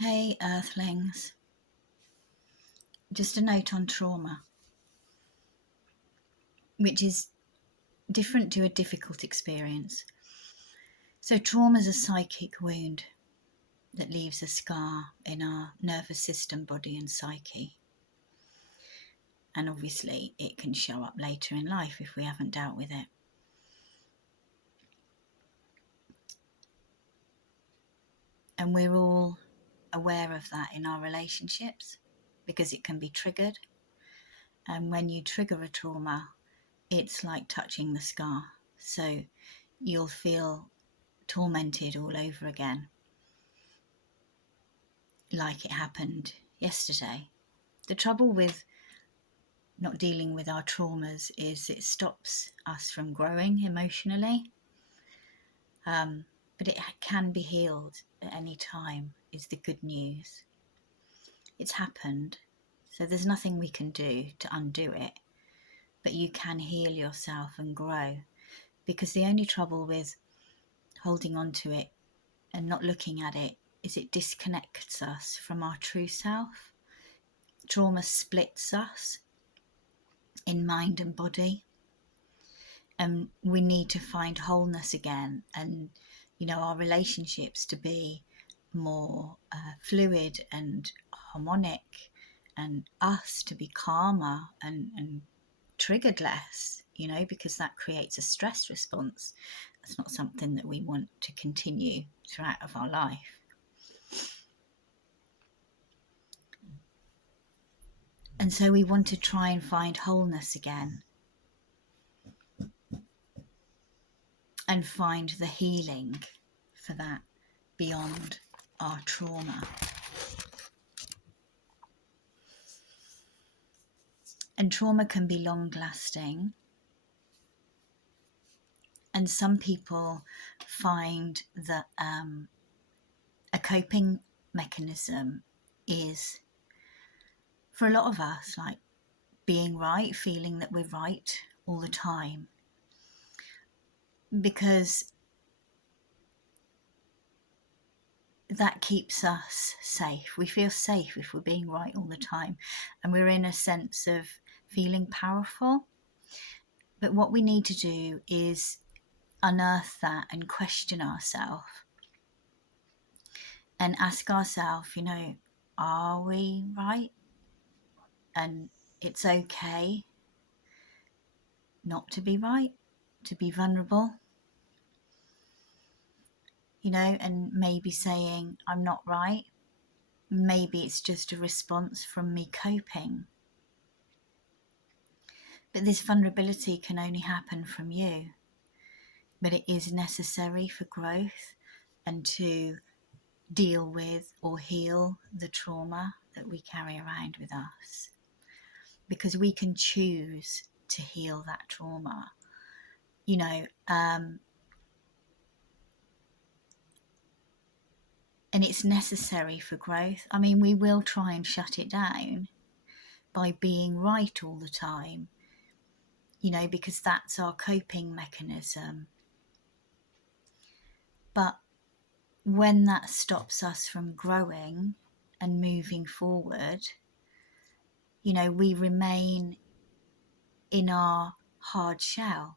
Hey Earthlings, just a note on trauma, which is different to a difficult experience. So trauma is a psychic wound that leaves a scar in our nervous system, body and psyche. And obviously it can show up later in life if we haven't dealt with it. And we're all aware of that in our relationships because it can be triggered. And when you trigger a trauma, it's like touching the scar. So you'll feel tormented all over again, like it happened yesterday. The trouble with not dealing with our traumas is it stops us from growing emotionally, but it can be healed at any time, is the good news. It's happened, so there's nothing we can do to undo it, but you can heal yourself and grow, because the only trouble with holding on to it and not looking at it is it disconnects us from our true self. Trauma splits us in mind and body, and we need to find wholeness again, and our relationships to be more fluid and harmonic, and us to be calmer and triggered less, because that creates a stress response. That's not something that we want to continue throughout of our life. And so we want to try and find wholeness again and find the healing for that beyond our trauma. And trauma can be long lasting. And some people find that a coping mechanism is, for a lot of us, like being right, feeling that we're right all the time. Because that keeps us safe. We feel safe if we're being right all the time, and we're in a sense of feeling powerful. But what we need to do is unearth that and question ourselves and ask ourselves, are we right? And it's okay not to be right, to be vulnerable, and maybe saying, I'm not right. Maybe it's just a response from me coping. But this vulnerability can only happen from you. But it is necessary for growth and to deal with or heal the trauma that we carry around with us. Because we can choose to heal that trauma. And it's necessary for growth. I mean, we will try and shut it down by being right all the time, because that's our coping mechanism. But when that stops us from growing and moving forward, we remain in our hard shell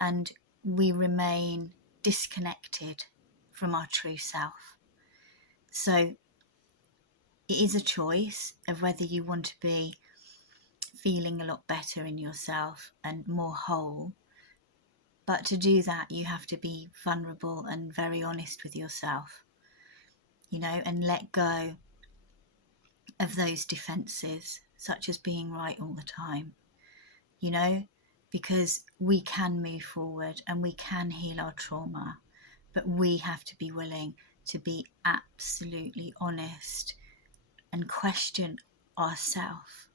and we remain disconnected from our true self. So it is a choice of whether you want to be feeling a lot better in yourself and more whole. But to do that, you have to be vulnerable and very honest with yourself, and let go of those defenses, such as being right all the time, because we can move forward and we can heal our trauma, but we have to be willing to be absolutely honest and question ourselves